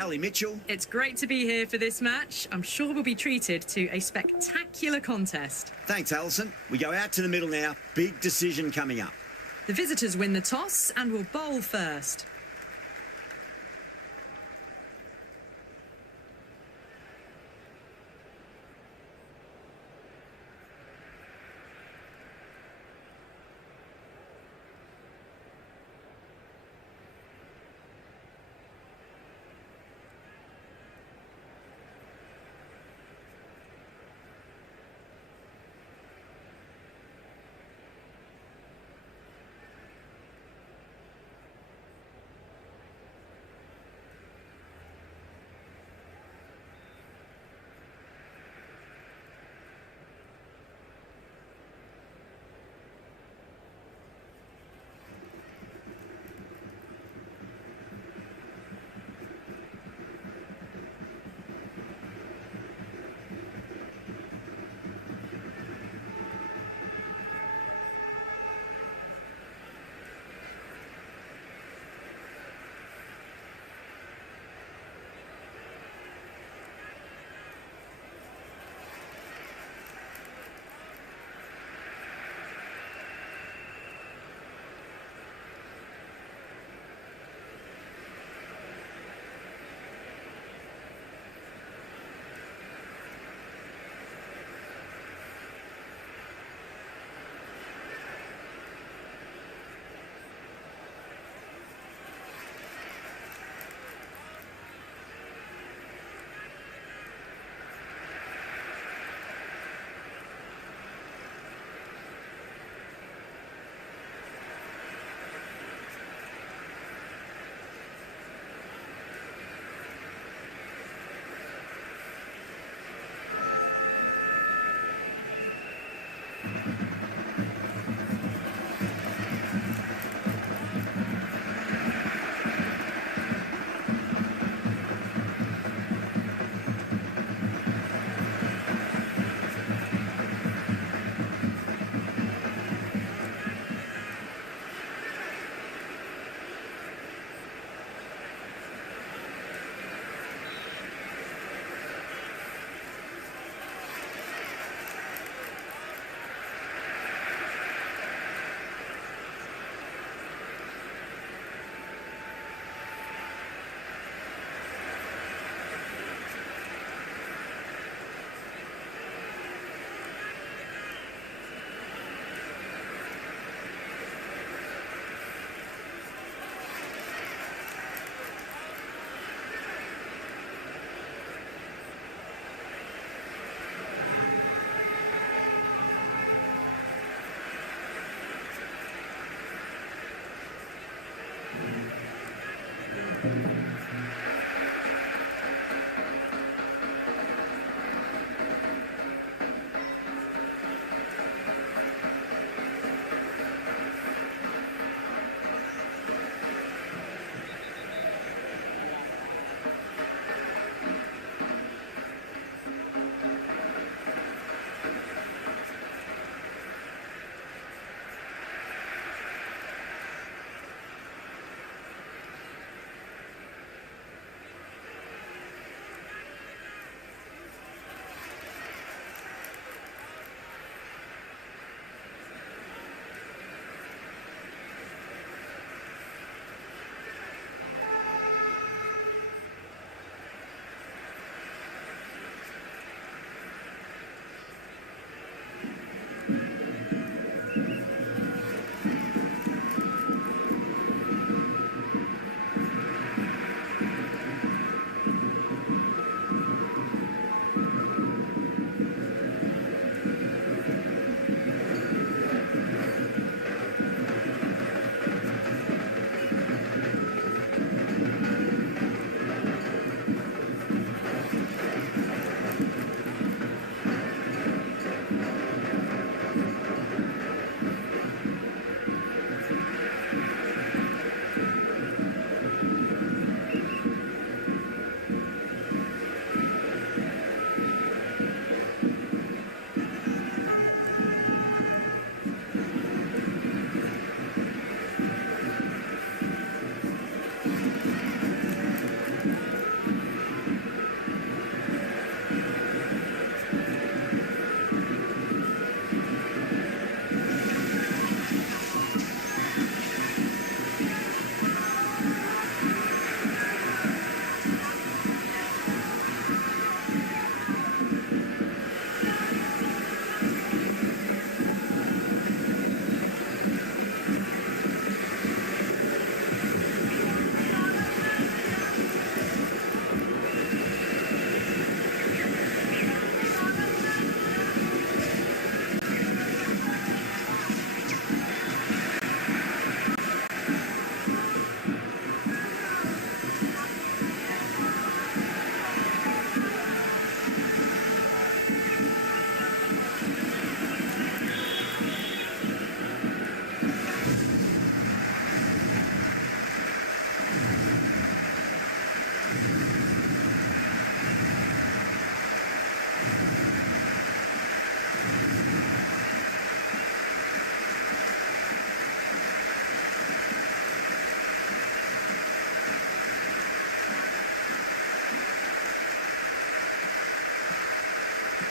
Ali Mitchell. It's great to be here for this match. I'm sure we'll be treated to a spectacular contest. Thanks, Alison. We go out to the middle now. Big decision coming up. The visitors win the toss and will bowl first.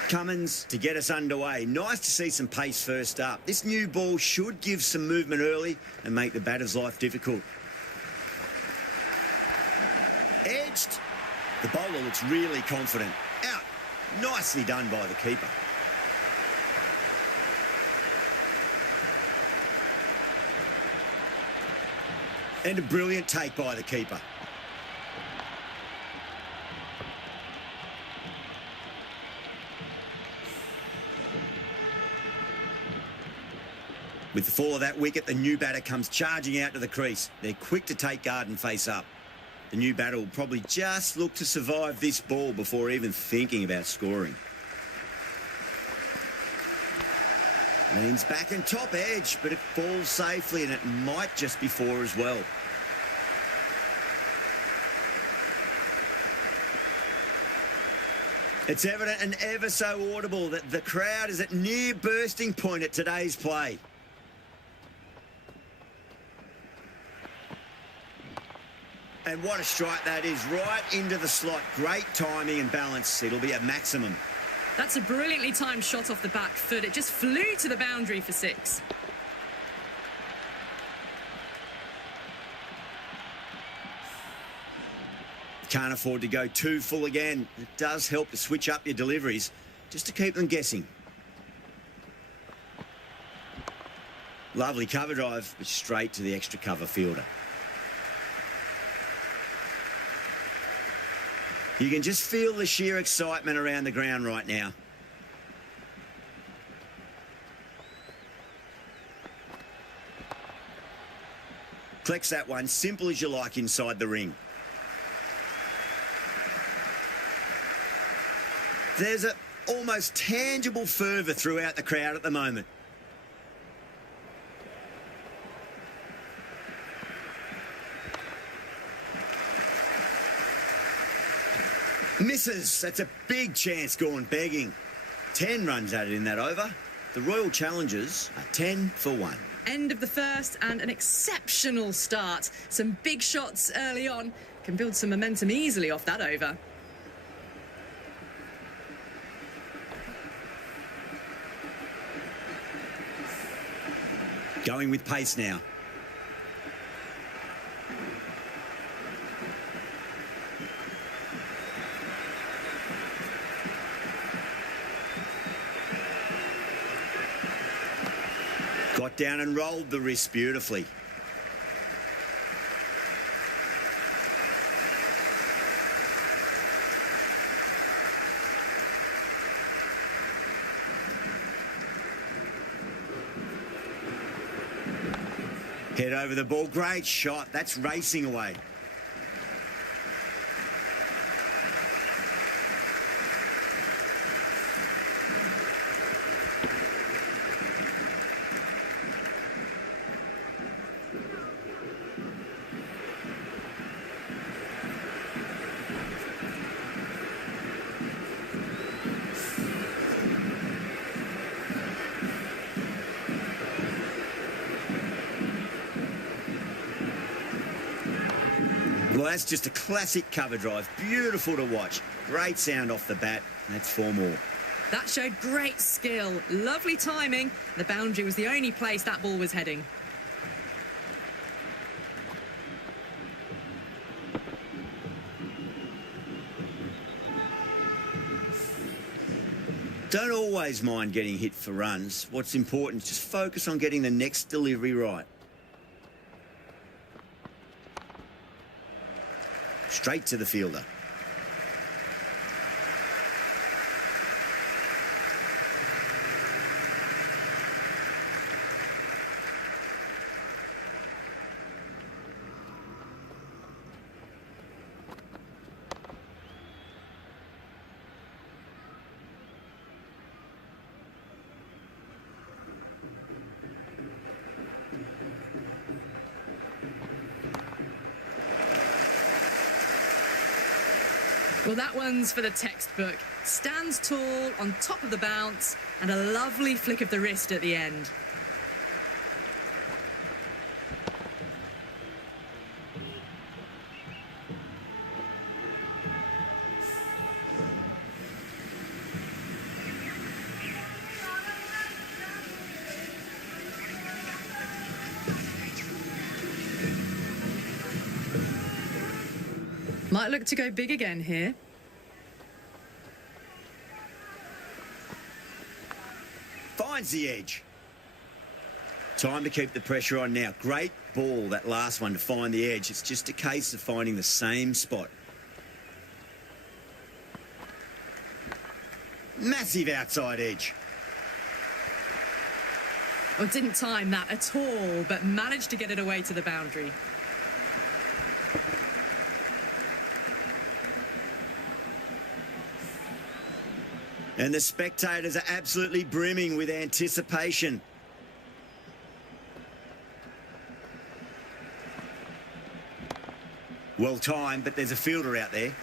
Cummins to get us underway. Nice to see some pace first up. This new ball should give some movement early and make the batter's life difficult. Edged. The bowler looks really confident. Out. Nicely done by the keeper. And a brilliant take by the keeper. With the fall of that wicket, the new batter comes charging out to the crease. They're quick to take guard and face up. The new batter will probably just look to survive this ball before even thinking about scoring. Leans back and top edge, but it falls safely and it might just be four as well. It's evident and ever so audible that the crowd is at near bursting point at today's play. And what a strike that is, right into the slot. Great timing and balance. It'll be a maximum. That's a brilliantly timed shot off the back foot. It just flew to the boundary for 6. Can't afford to go too full again. It does help to switch up your deliveries, just to keep them guessing. Lovely cover drive, but straight to the extra cover fielder. You can just feel the sheer excitement around the ground right now. Collects that one, simple as you like inside the ring. There's an almost tangible fervour throughout the crowd at the moment. Misses. That's a big chance gone begging. 10 runs added in that over. The Royal Challengers are 10 for 1. End of the first and an exceptional start. Some big shots early on. Can build some momentum easily off that over. Going with pace now. Got down and rolled the wrist beautifully. Head over the ball. Great shot. That's racing away. Well, that's just a classic cover drive. Beautiful to watch. Great sound off the bat. That's 4 more. That showed great skill. Lovely timing. The boundary was the only place that ball was heading. Don't always mind getting hit for runs. What's important is just focus on getting the next delivery right. Straight to the fielder. Well, that one's for the textbook. Stands tall, on top of the bounce, and a lovely flick of the wrist at the end. Might look to go big again here. Finds the edge. Time to keep the pressure on now. Great ball, that last one, to find the edge. It's just a case of finding the same spot. Massive outside edge. Oh, didn't time that at all, but managed to get it away to the boundary. And the spectators are absolutely brimming with anticipation. Well timed, but there's a fielder out there.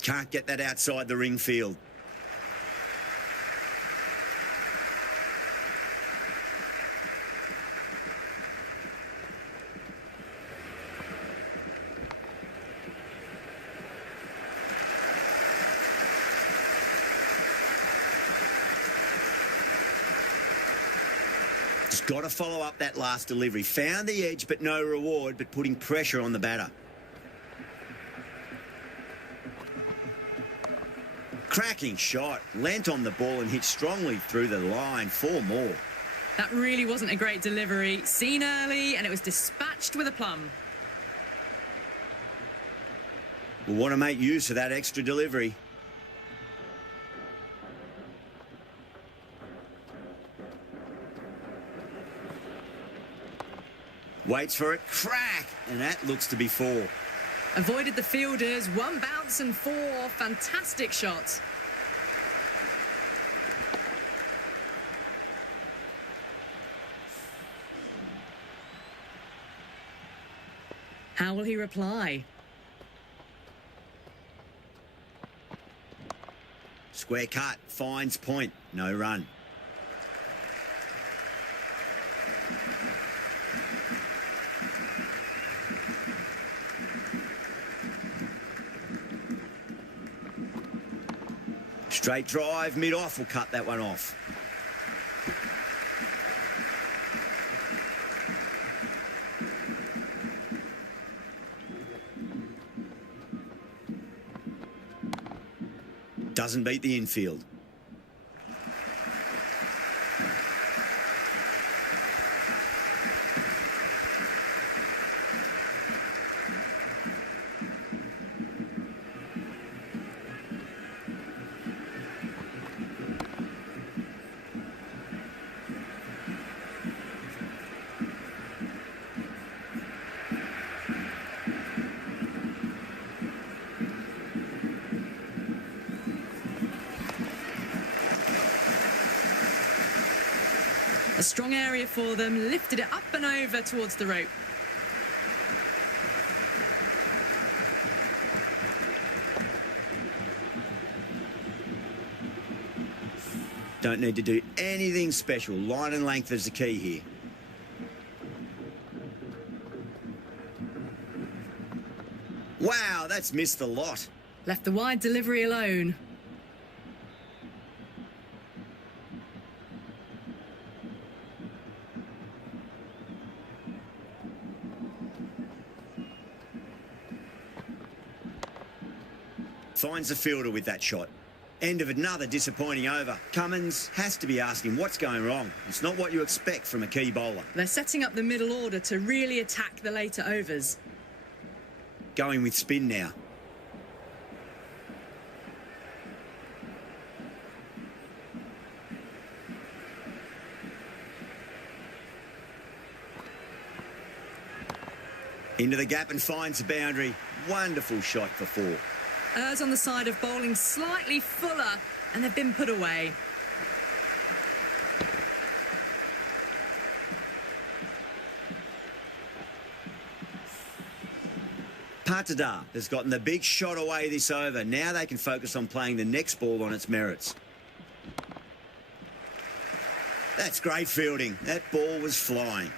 Can't get that outside the ring field. Just got to follow up that last delivery. Found the edge, but no reward, but putting pressure on the batter. Cracking shot, leant on the ball and hit strongly through the line. 4 more. That really wasn't a great delivery. Seen early, and it was dispatched with a plum. We'll want to make use of that extra delivery. Waits for it, crack, and that looks to be 4. Avoided the fielders, 1 bounce and 4. Fantastic shots. How will he reply? Square cut, finds point, no run. Straight drive, mid-off will cut that one off. Doesn't beat the infield. A strong area for them, lifted it up and over towards the rope. Don't need to do anything special. Line and length is the key here. Wow, that's missed a lot. Left the wide delivery alone. Finds the fielder with that shot. End of another disappointing over. Cummins has to be asking what's going wrong. It's not what you expect from a key bowler. They're setting up the middle order to really attack the later overs. Going with spin now. Into the gap and finds the boundary. Wonderful shot for 4. Errs on the side of bowling slightly fuller, and they've been put away. Patada has gotten the big shot away this over. Now they can focus on playing the next ball on its merits. That's great fielding. That ball was flying.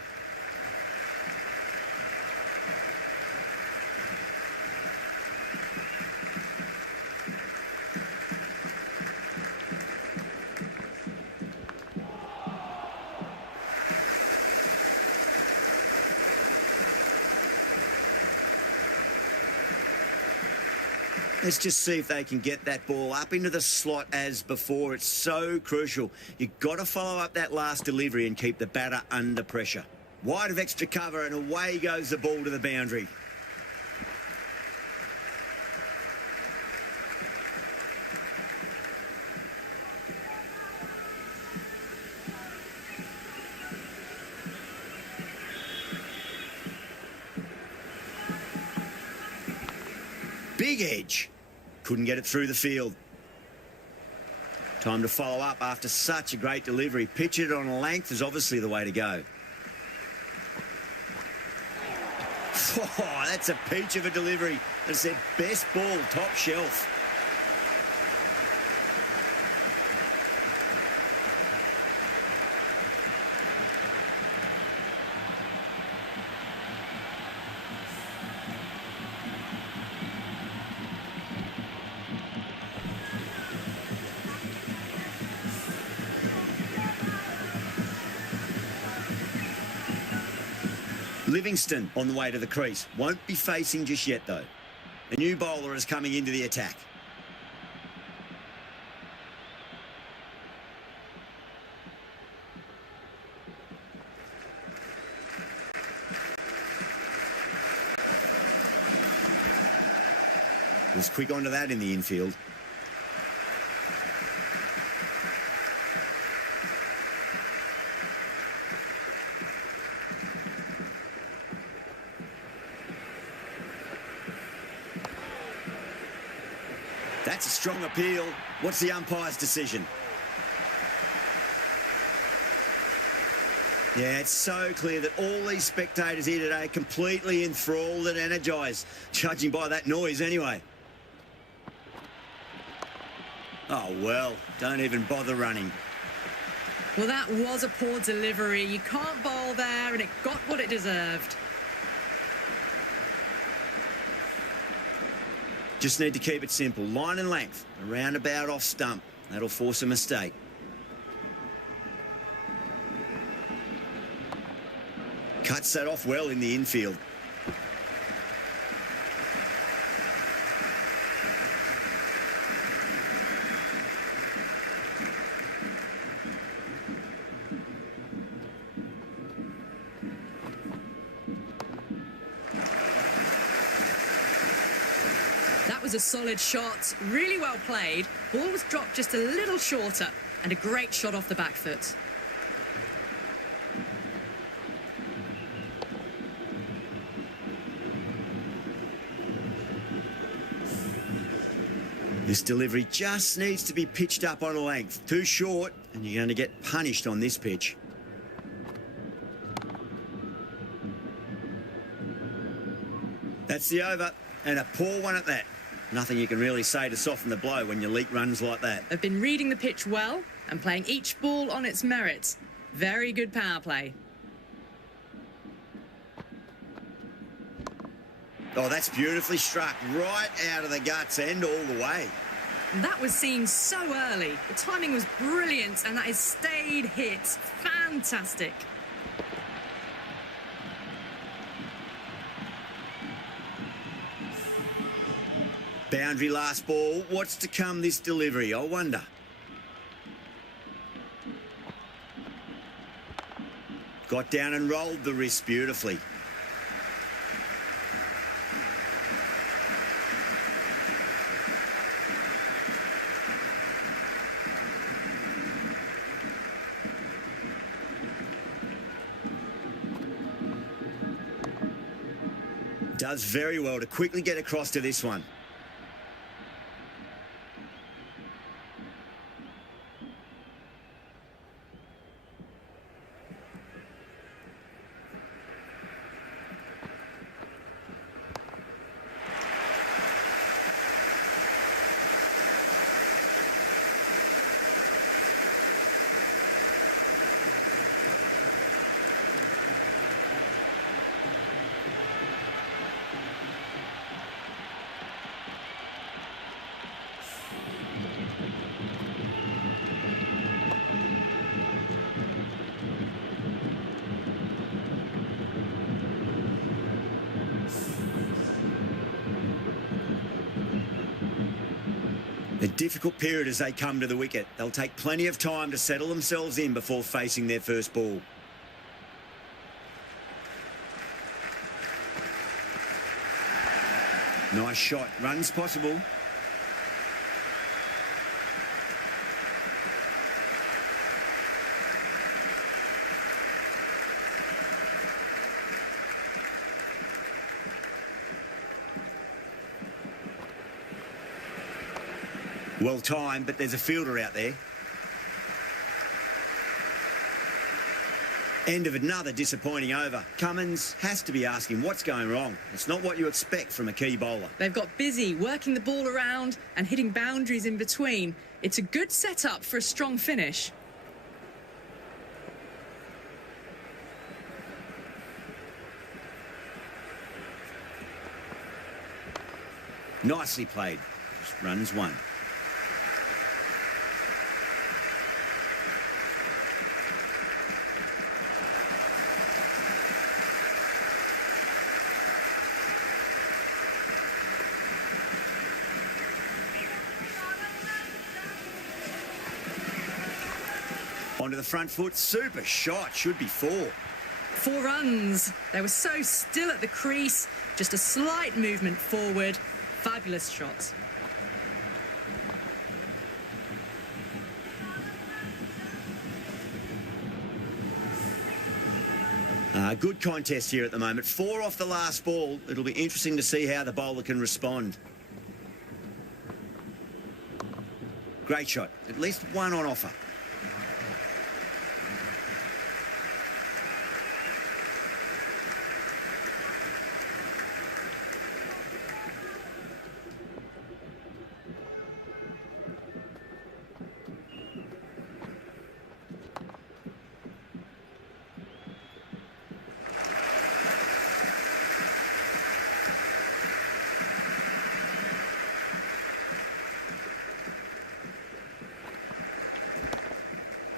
Let's just see if they can get that ball up into the slot as before. It's so crucial. You've got to follow up that last delivery and keep the batter under pressure. Wide of extra cover, and away goes the ball to the boundary. Big edge. Couldn't get it through the field. Time to follow up after such a great delivery. Pitch it on a length is obviously the way to go. Oh, that's a peach of a delivery. It's their best ball, top shelf. Livingston on the way to the crease. Won't be facing just yet, though. A new bowler is coming into the attack. Was quick onto that in the infield. That's a strong appeal. What's the umpire's decision? Yeah, it's so clear that all these spectators here today are completely enthralled and energised, judging by that noise anyway. Oh, well, don't even bother running. Well, that was a poor delivery. You can't bowl there, and it got what it deserved. Just need to keep it simple. Line and length, a roundabout off stump. That'll force a mistake. Cuts that off well in the infield. That was a solid shot, really well played. Ball was dropped just a little shorter, and a great shot off the back foot. This delivery just needs to be pitched up on a length. Too short, and you're going to get punished on this pitch. That's the over, and a poor one at that. Nothing you can really say to soften the blow when you leak runs like that. They've been reading the pitch well and playing each ball on its merits. Very good power play. Oh, that's beautifully struck, right out of the guts end all the way. That was seen so early. The timing was brilliant, and that is stayed hit. Fantastic. Boundary last ball. What's to come this delivery, I wonder? Got down and rolled the wrist beautifully. Does very well to quickly get across to this one. A difficult period as they come to the wicket. They'll take plenty of time to settle themselves in before facing their first ball. Nice shot. Runs possible. Well timed, but there's a fielder out there. End of another disappointing over. Cummins has to be asking what's going wrong. It's not what you expect from a key bowler. They've got busy working the ball around and hitting boundaries in between. It's a good setup for a strong finish. Nicely played. Just runs one. Onto the front foot. Super shot. Should be 4. 4 runs. They were so still at the crease. Just a slight movement forward. Fabulous shot. Good contest here at the moment. 4 off the last ball. It'll be interesting to see how the bowler can respond. Great shot. At least one on offer.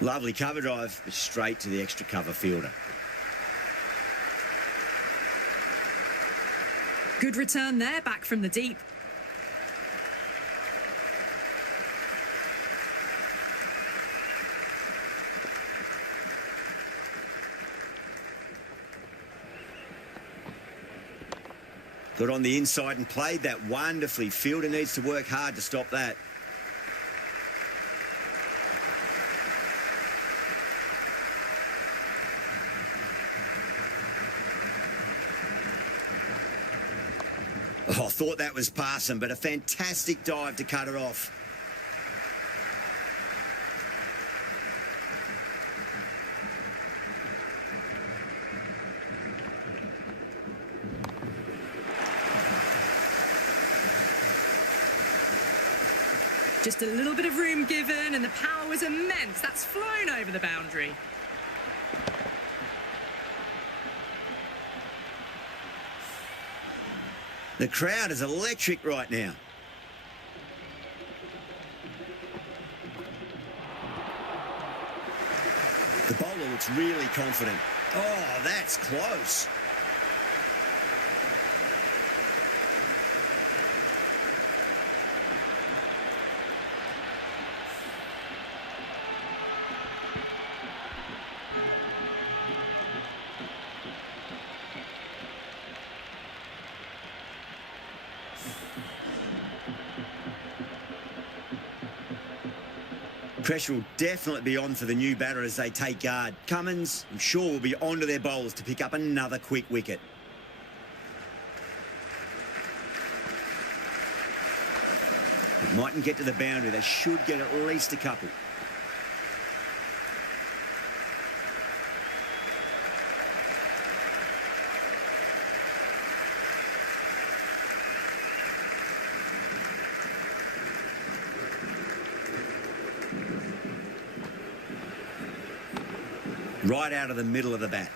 Lovely cover drive, straight to the extra cover fielder. Good return there, back from the deep. Got on the inside and played that wonderfully. Fielder needs to work hard to stop that. Oh, I thought that was passing, but a fantastic dive to cut it off. Just a little bit of room given, and the power was immense. That's flown over the boundary. The crowd is electric right now. The bowler looks really confident. Oh, that's close. Pressure will definitely be on for the new batter as they take guard. Cummins, I'm sure, will be onto their bowlers to pick up another quick wicket. It mightn't get to the boundary. They should get at least a couple. Right out of the middle of the bat.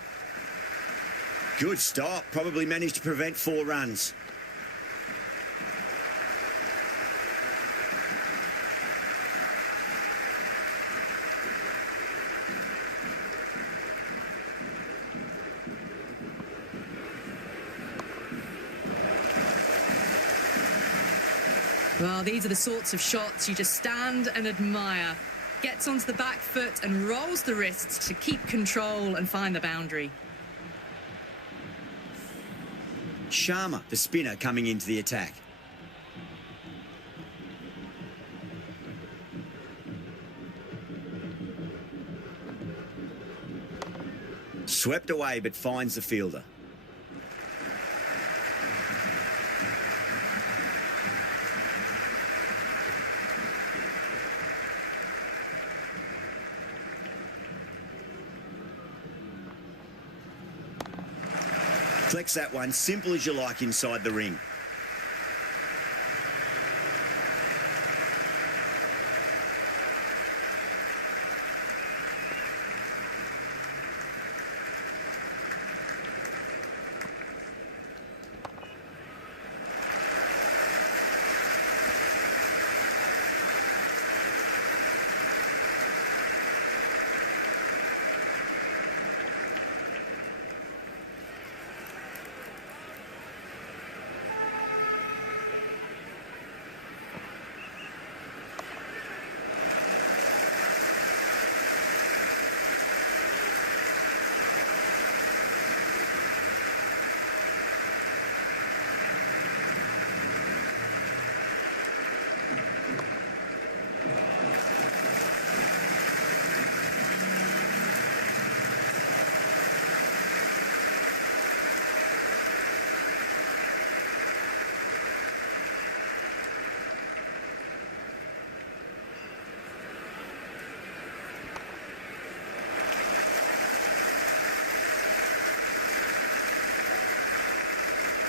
Good stop. Probably managed to prevent 4 runs. Well, these are the sorts of shots you just stand and admire. Gets onto the back foot and rolls the wrists to keep control and find the boundary. Sharma, the spinner, coming into the attack. Swept away, but finds the fielder. Flex that one, simple as you like inside the ring.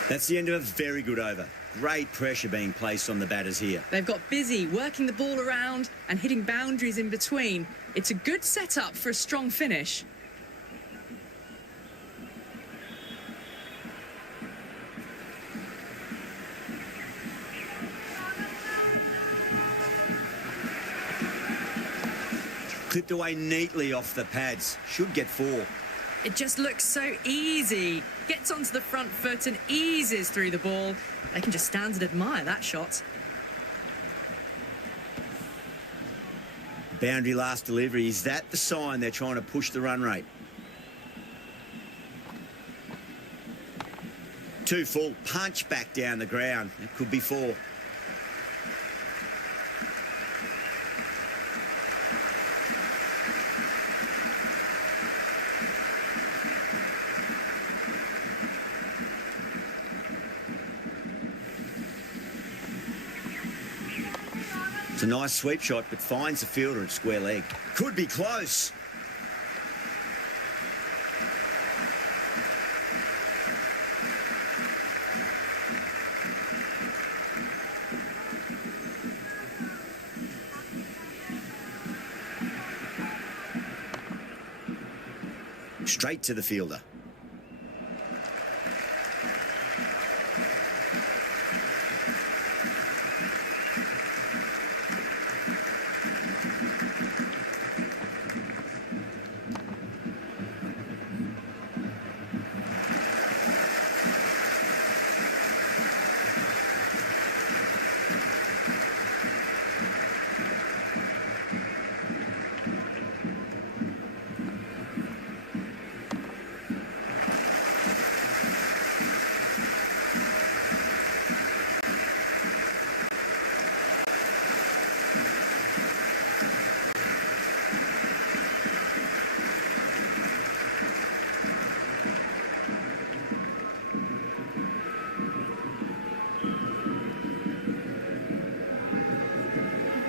That's the end of a very good over. Great pressure being placed on the batters here. They've got busy working the ball around and hitting boundaries in between. It's a good setup for a strong finish. Clipped away neatly off the pads. Should get 4. It just looks so easy. Gets onto the front foot and eases through the ball. They can just stand and admire that shot. Boundary last delivery. Is that the sign they're trying to push the run rate? 2 full. Punch back down the ground. It could be 4. It's a nice sweep shot, but finds the fielder at square leg. Could be close. Straight to the fielder.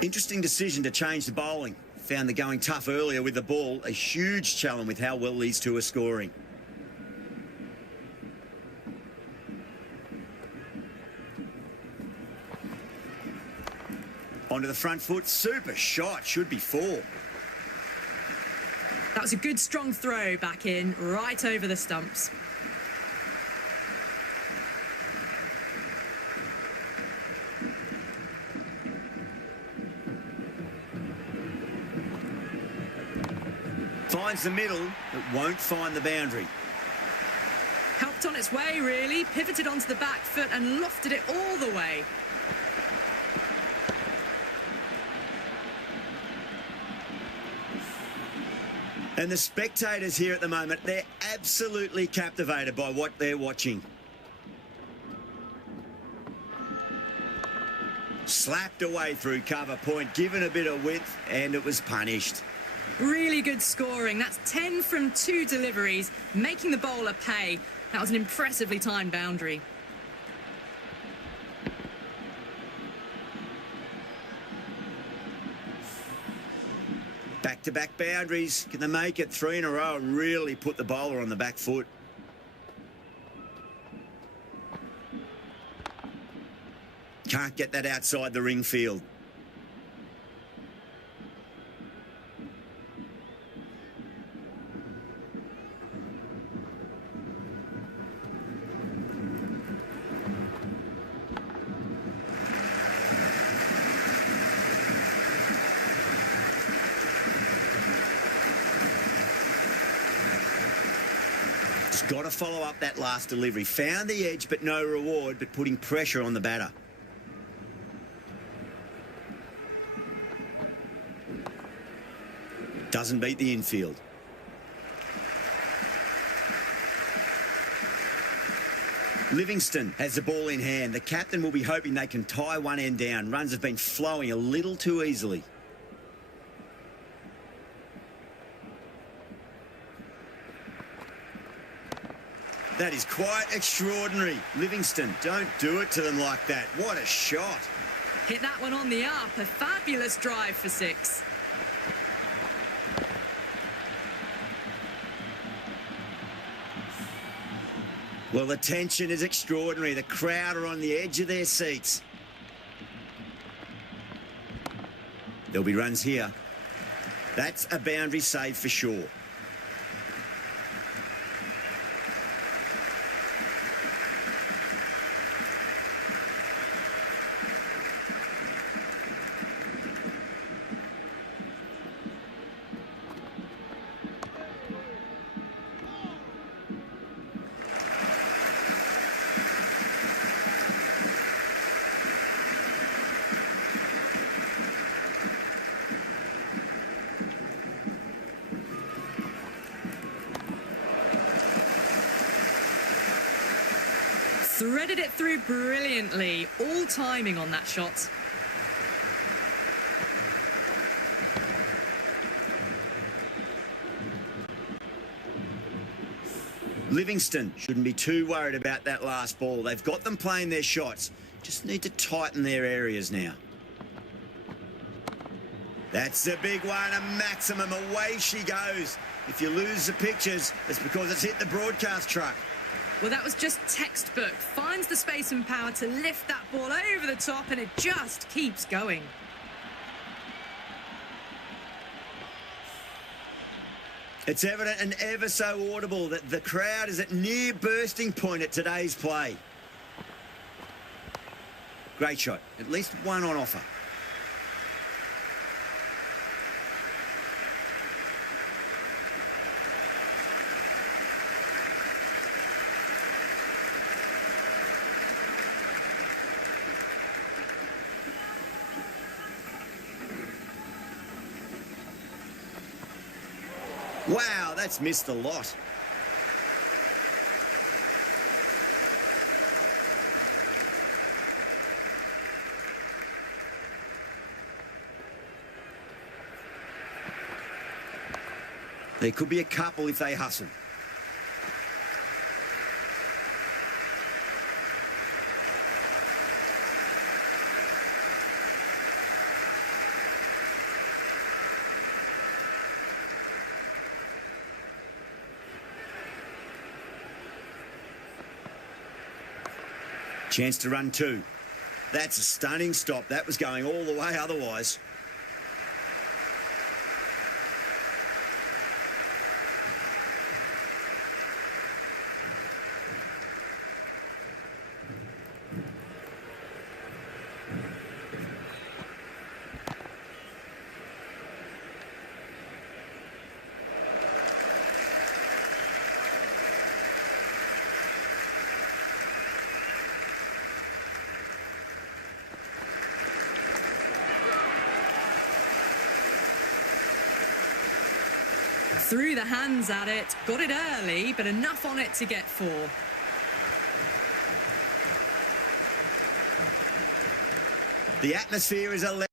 Interesting decision to change the bowling. Found the going tough earlier with the ball. A huge challenge with how well these two are scoring. Onto the front foot. Super shot. Should be 4. That was a good strong throw back in, right over the stumps. Finds the middle, but won't find the boundary. Helped on its way, really. Pivoted onto the back foot and lofted it all the way. And the spectators here at the moment, they're absolutely captivated by what they're watching. Slapped away through cover point, given a bit of width, and it was punished. Really good scoring. That's 10 from 2 deliveries, making the bowler pay. That was an impressively timed boundary. Back-to-back boundaries. Can they make it 3 in a row and really put the bowler on the back foot? Can't get that outside the ring field. Just got to follow up that last delivery. Found the edge, but no reward, but putting pressure on the batter. Doesn't beat the infield. Livingston has the ball in hand. The captain will be hoping they can tie one end down. Runs have been flowing a little too easily. That is quite extraordinary. Livingston, don't do it to them like that. What a shot. Hit that one on the up. A fabulous drive for 6. Well, the tension is extraordinary. The crowd are on the edge of their seats. There'll be runs here. That's a boundary save for sure. Threaded it through brilliantly. All timing on that shot. Livingston shouldn't be too worried about that last ball. They've got them playing their shots. Just need to tighten their areas now. That's a big one, a maximum. Away she goes. If you lose the pictures, it's because it's hit the broadcast truck. Well, that was just textbook. Finds the space and power to lift that ball over the top, and it just keeps going. It's evident and ever so audible that the crowd is at near bursting point at today's play. Great shot. At least one on offer. Wow, that's missed a lot. There could be a couple if they hustle. Chance to run 2. That's a stunning stop. That was going all the way otherwise. Threw the hands at it, got it early, but enough on it to get 4. The atmosphere is electric.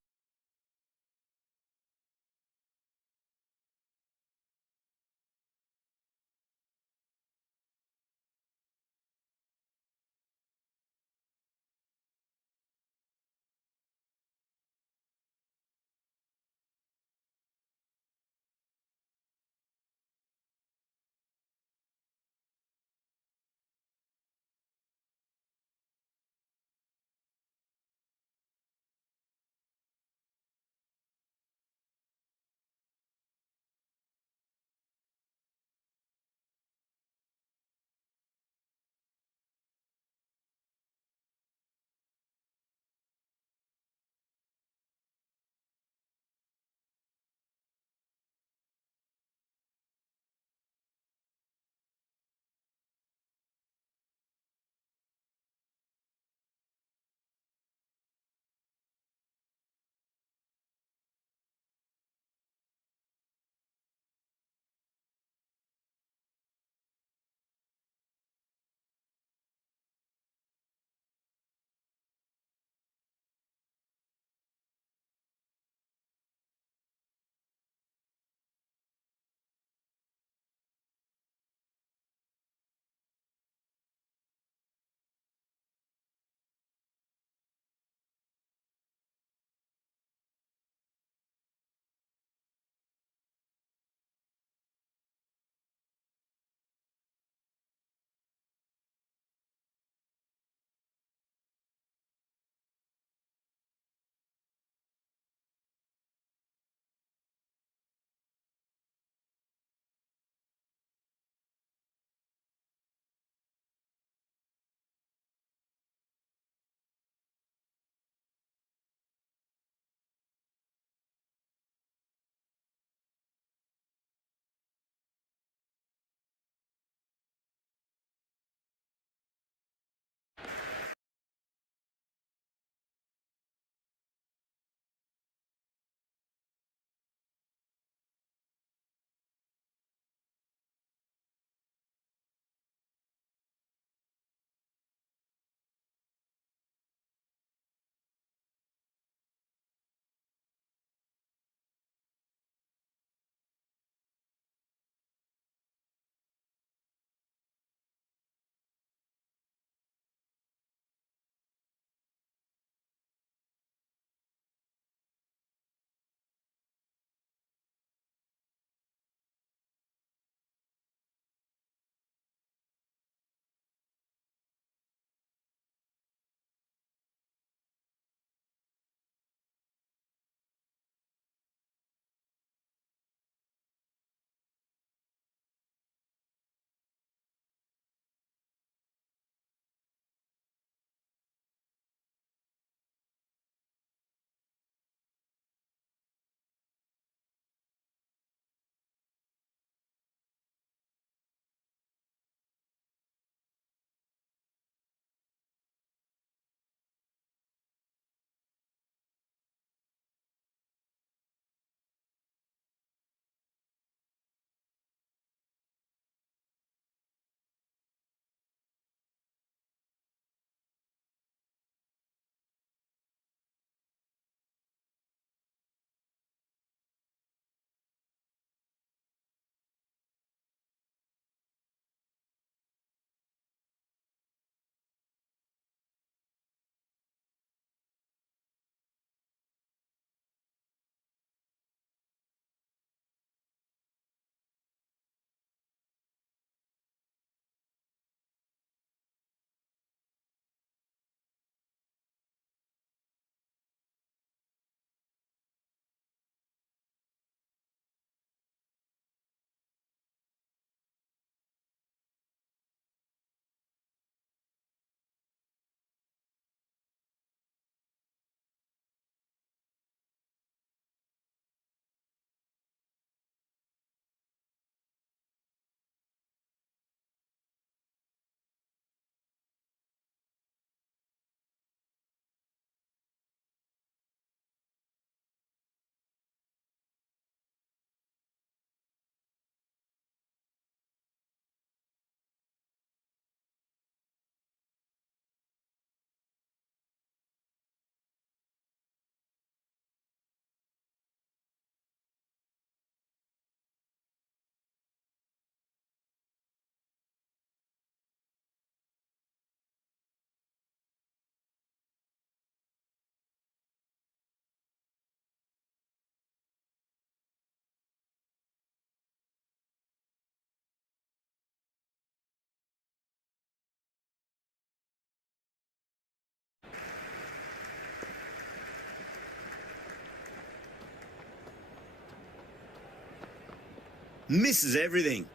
Misses everything.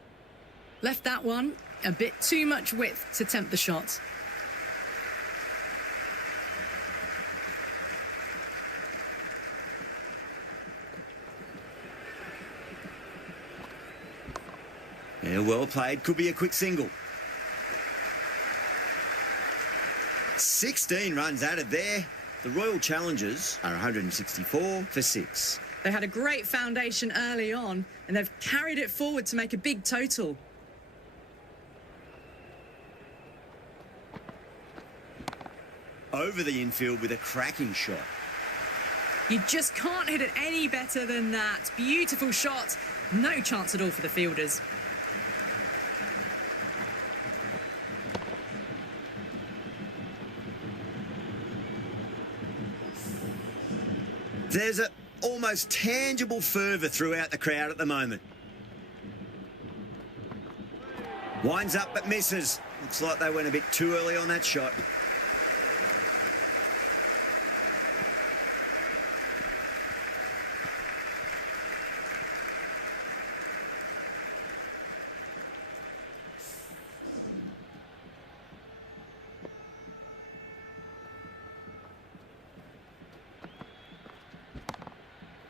Left that one a bit too much width to tempt the shot. Yeah, well played. Could be a quick single. 16 runs added there. The Royal Challengers are 164 for 6. They had a great foundation early on, and they've carried it forward to make a big total. Over the infield with a cracking shot. You just can't hit it any better than that. Beautiful shot. No chance at all for the fielders. There's a almost tangible fervour throughout the crowd at the moment. Winds up but misses. Looks like they went a bit too early on that shot.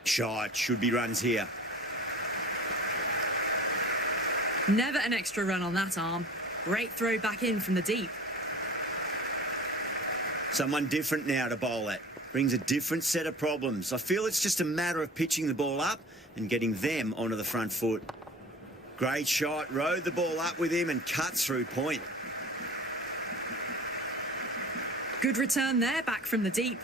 Shot, should be runs here. Never an extra run on that arm. Great throw back in from the deep. Someone different now to bowl at. Brings a different set of problems. I feel it's just a matter of pitching the ball up and getting them onto the front foot. Great shot, rode the ball up with him and cut through point. Good return there, back from the deep.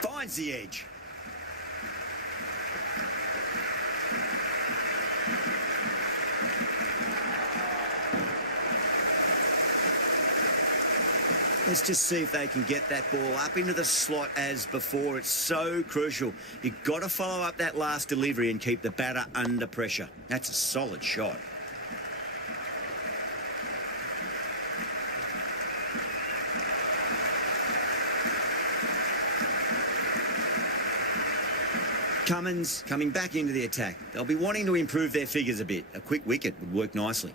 Finds the edge. Let's just see if they can get that ball up into the slot as before. It's so crucial. You've got to follow up that last delivery and keep the batter under pressure. That's a solid shot. Cummins coming back into the attack. They'll be wanting to improve their figures a bit. A quick wicket would work nicely.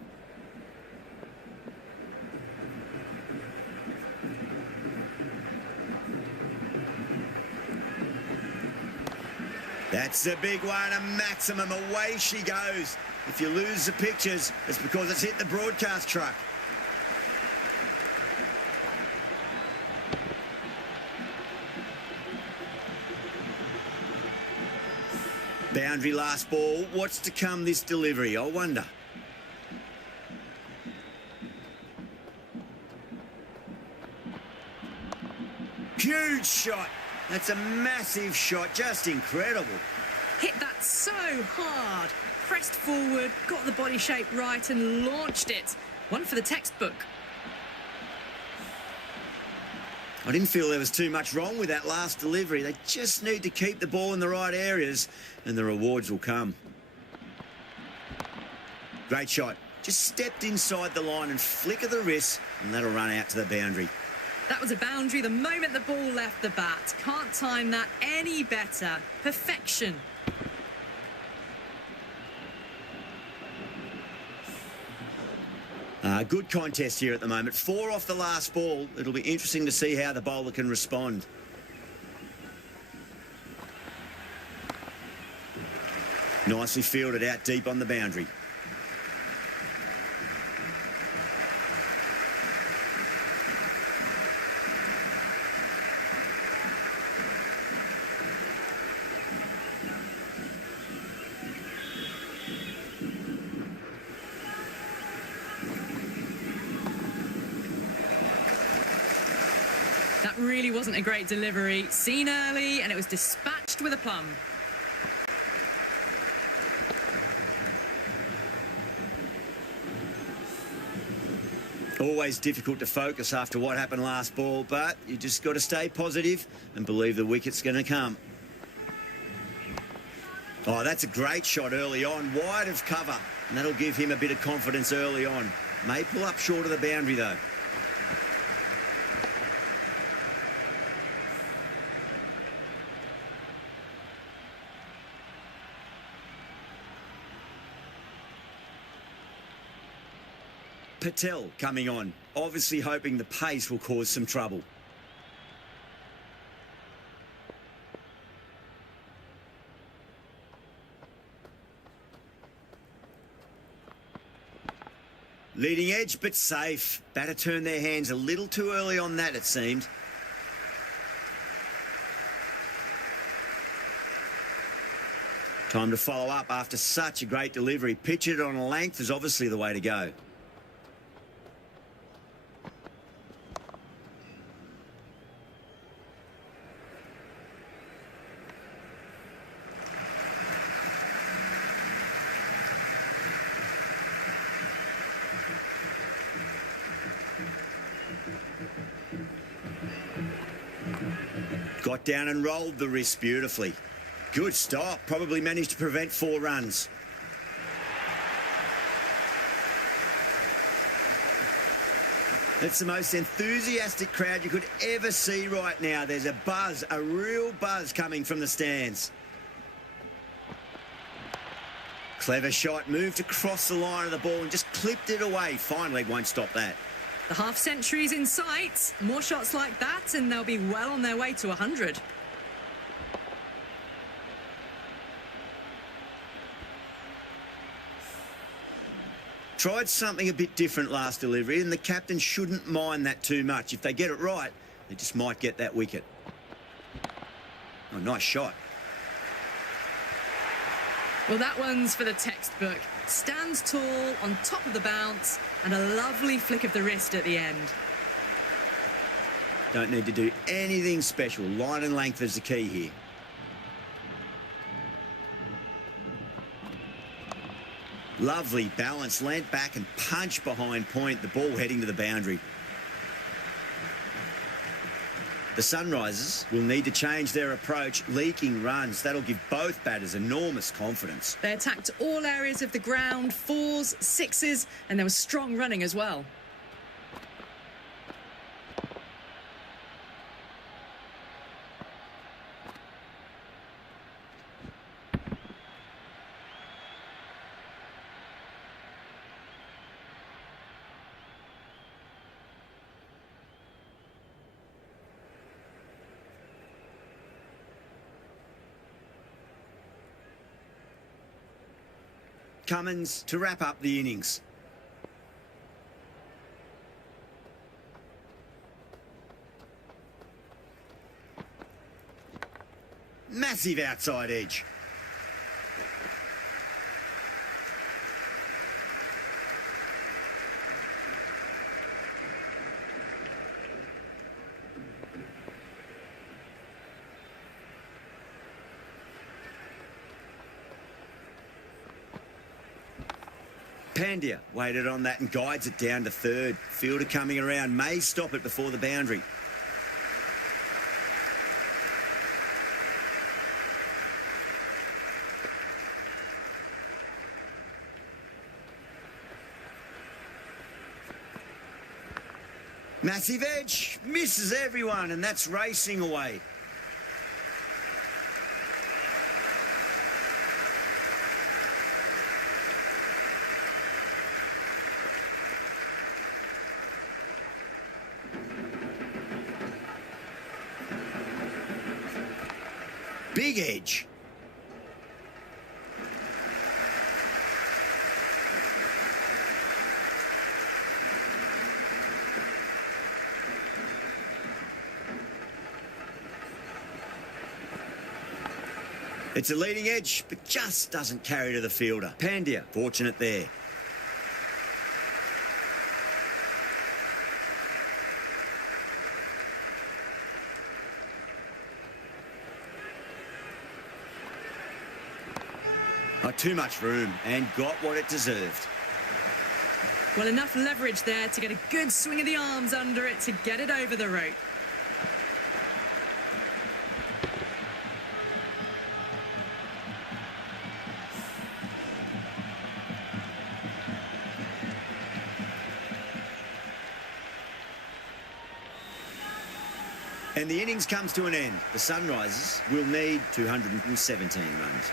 That's a big one, a maximum. Away she goes. If you lose the pictures, it's because it's hit the broadcast truck. Boundary last ball. What's to come this delivery? I wonder. Huge shot. That's a massive shot. Just incredible. Hit that so hard. Pressed forward, got the body shape right and launched it. One for the textbook. I didn't feel there was too much wrong with that last delivery. They just need to keep the ball in the right areas and the rewards will come. Great shot. Just stepped inside the line and flick of the wrist and that'll run out to the boundary. That was a boundary the moment the ball left the bat. Can't time that any better. Perfection. Good contest here at the moment. 4 off the last ball. It'll be interesting to see how the bowler can respond. Nicely fielded out deep on the boundary. That really wasn't a great delivery. Seen early and it was dispatched with a plum. Always difficult to focus after what happened last ball, but you just got to stay positive and believe the wicket's going to come. Oh, that's a great shot early on, wide of cover, and that'll give him a bit of confidence early on. May pull up short of the boundary, though. Patel coming on, obviously hoping the pace will cause some trouble. Leading edge, but safe. Batter turned their hands a little too early on that, it seemed. Time to follow up after such a great delivery. Pitch it on a length is obviously the way to go. Got down and rolled the wrist beautifully. Good stop. Probably managed to prevent 4 runs. It's the most enthusiastic crowd you could ever see right now. There's a buzz, a real buzz coming from the stands. Clever shot, moved across the line of the ball and just clipped it away. Fine leg won't stop that. The half-century's in sight. More shots like that and they'll be well on their way to 100. Tried something a bit different last delivery, and the captain shouldn't mind that too much. If they get it right, they just might get that wicket. Oh, nice shot. Well, that one's for the textbook. Stands tall, on top of the bounce, and a lovely flick of the wrist at the end. Don't need to do anything special. Line and length is the key here. Lovely balance, leant back and punch behind point, the ball heading to the boundary. The Sunrisers will need to change their approach, leaking runs. That'll give both batters enormous confidence. They attacked all areas of the ground, 4s, 6s, and there was strong running as well. Cummins to wrap up the innings. Massive outside edge. Pandya waited on that and guides it down to third. Fielder coming around, may stop it before the boundary. Massive edge, misses everyone, and that's racing away. Big edge. It's a leading edge, but just doesn't carry to the fielder. Pandya, fortunate there. Too much room and got what it deserved. Well, enough leverage there to get a good swing of the arms under it to get it over the rope. And the innings comes to an end. The Sunrisers will need 217 runs.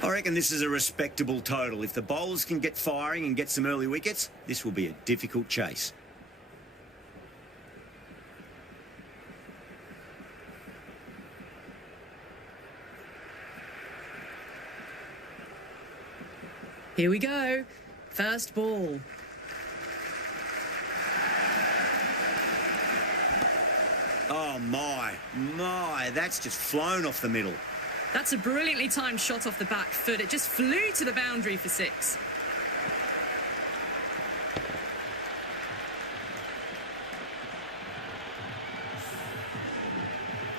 I reckon this is a respectable total. If the bowlers can get firing and get some early wickets, this will be a difficult chase. Here we go. First ball. Oh, my, that's just flown off the middle. That's a brilliantly timed shot off the back foot. It just flew to the boundary for 6.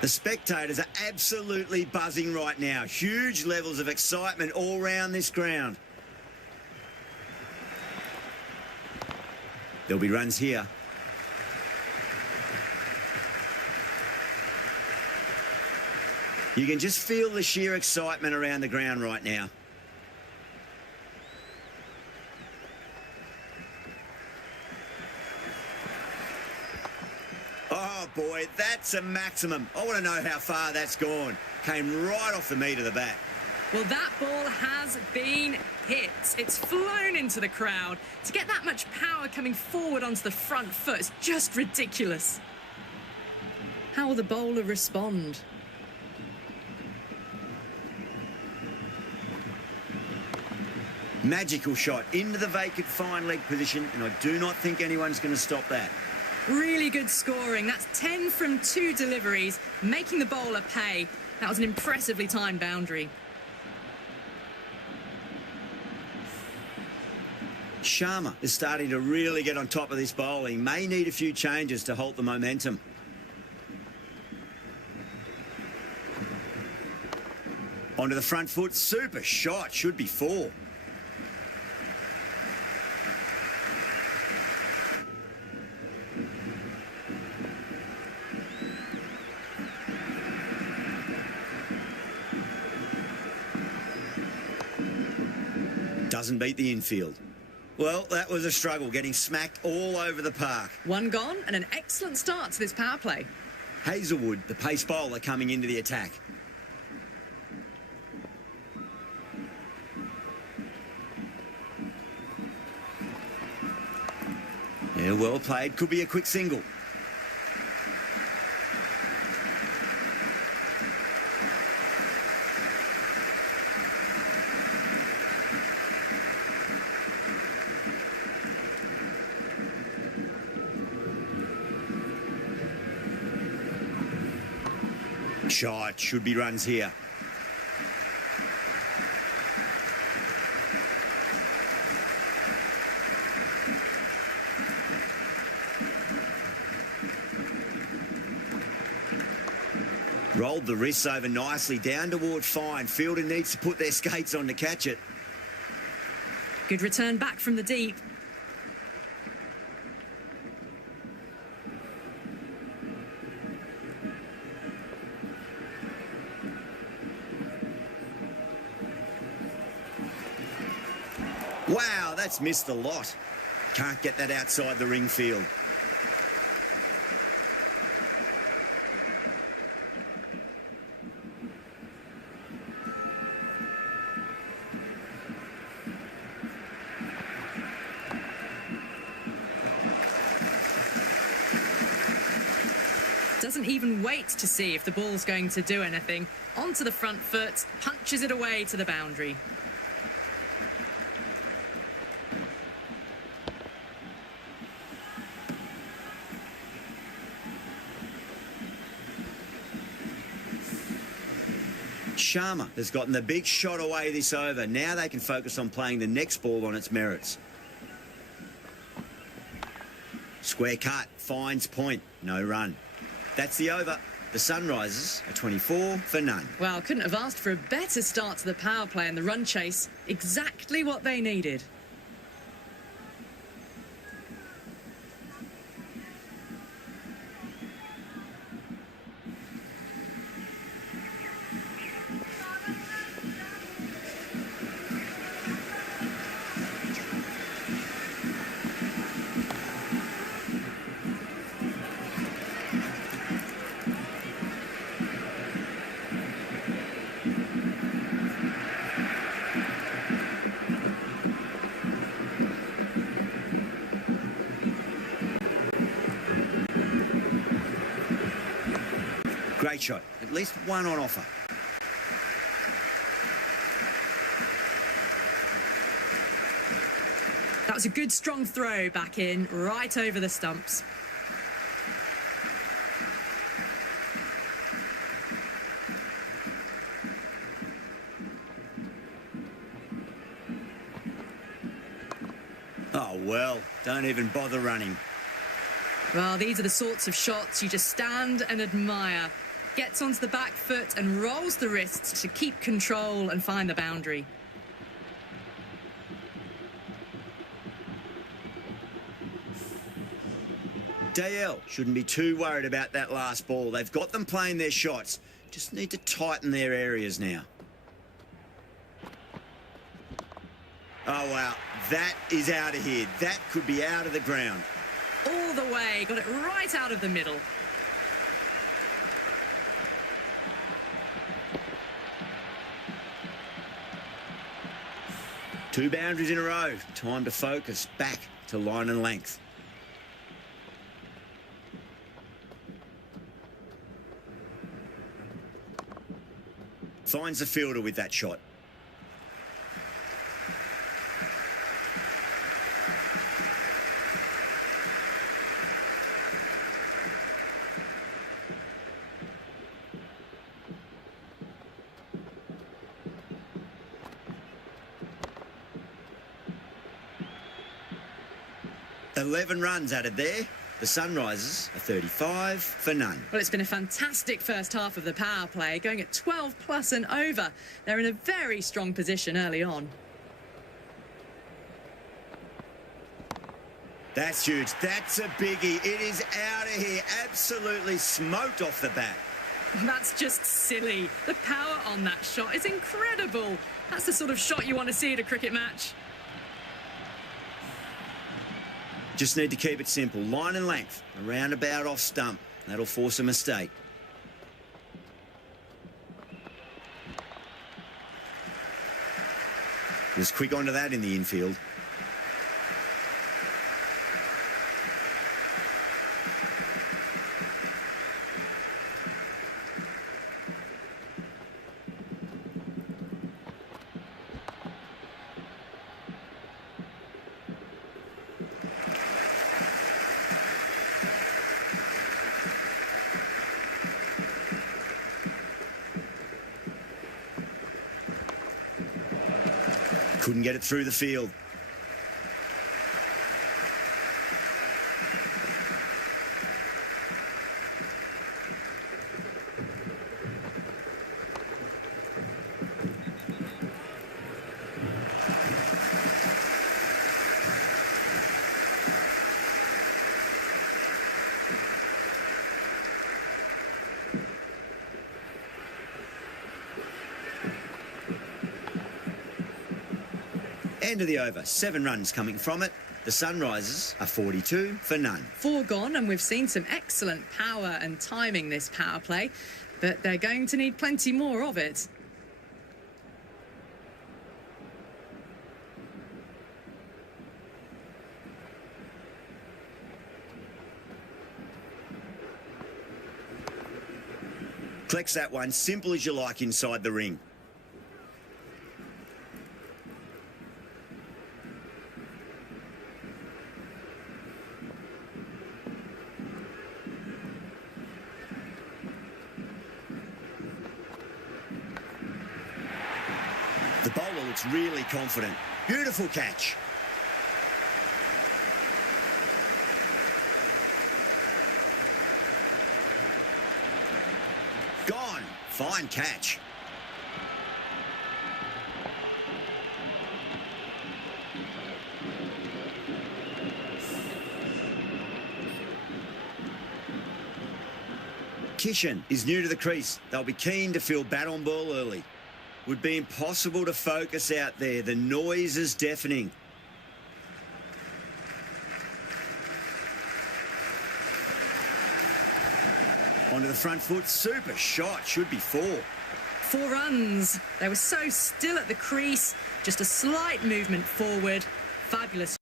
The spectators are absolutely buzzing right now. Huge levels of excitement all round this ground. There'll be runs here. You can just feel the sheer excitement around the ground right now. Oh, boy, that's a maximum. I want to know how far that's gone. Came right off the meat of the bat. Well, that ball has been hit. It's flown into the crowd. To get that much power coming forward onto the front foot is just ridiculous. How will the bowler respond? Magical shot into the vacant fine leg position, and I do not think anyone's going to stop that. Really good scoring. That's 10 from 2 deliveries, making the bowler pay. That was an impressively timed boundary. Sharma is starting to really get on top of this bowling. May need a few changes to halt the momentum. Onto the front foot. Super shot. Should be 4. Doesn't beat the infield. Well, that was a struggle, getting smacked all over the park. 1 gone and an excellent start to this power play. Hazelwood, the pace bowler, coming into the attack. Yeah, well played. Could be a quick single. Shot, should be runs here. Rolled the wrists over nicely, down toward fine. Fielder needs to put their skates on to catch it. Good return back from the deep. Wow, that's missed a lot. Can't get that outside the ring field. Doesn't even wait to see if the ball's going to do anything. Onto the front foot, punches it away to the boundary. Sharma has gotten the big shot away this over. Now they can focus on playing the next ball on its merits. Square cut, finds point, no run. That's the over. The Sunrisers are 24 for none. Well, couldn't have asked for a better start to the power play and the run chase. Exactly what they needed. Great shot. At least one on offer. That was a good, strong throw back in, right over the stumps. Oh, well, don't even bother running. Well, these are the sorts of shots you just stand and admire. Gets onto the back foot and rolls the wrists to keep control and find the boundary. Dale shouldn't be too worried about that last ball. They've got them playing their shots. Just need to tighten their areas now. Oh, wow. That is out of here. That could be out of the ground. All the way, got it right out of the middle. Two boundaries in a row. Time to focus. Back to line and length. Finds the fielder with that shot. Eleven runs added there. The Sunrisers are 35 for none. Well, it's been a fantastic first half of the power play, going at 12 plus and over. They're in a very strong position early on. That's huge. That's a biggie. It is out of here. Absolutely smoked off the bat. That's just silly. The power on that shot is incredible. That's the sort of shot you want to see at a cricket match. Just need to keep it simple. Line and length. A roundabout off stump. That'll force a mistake. Was quick onto that in the infield. Couldn't get it through the field. End of the over. 7 runs coming from it. The Sunrisers are 42 for none. 4 gone, and we've seen some excellent power and timing this power play, but they're going to need plenty more of it. Collects that one, simple as you like inside the ring. The bowler looks really confident. Beautiful catch. Gone. Fine catch. Kishan is new to the crease. They'll be keen to feel bat on ball early. Would be impossible to focus out there. The noise is deafening. Onto the front foot. Super shot. Should be 4. 4 runs. They were so still at the crease. Just a slight movement forward. Fabulous.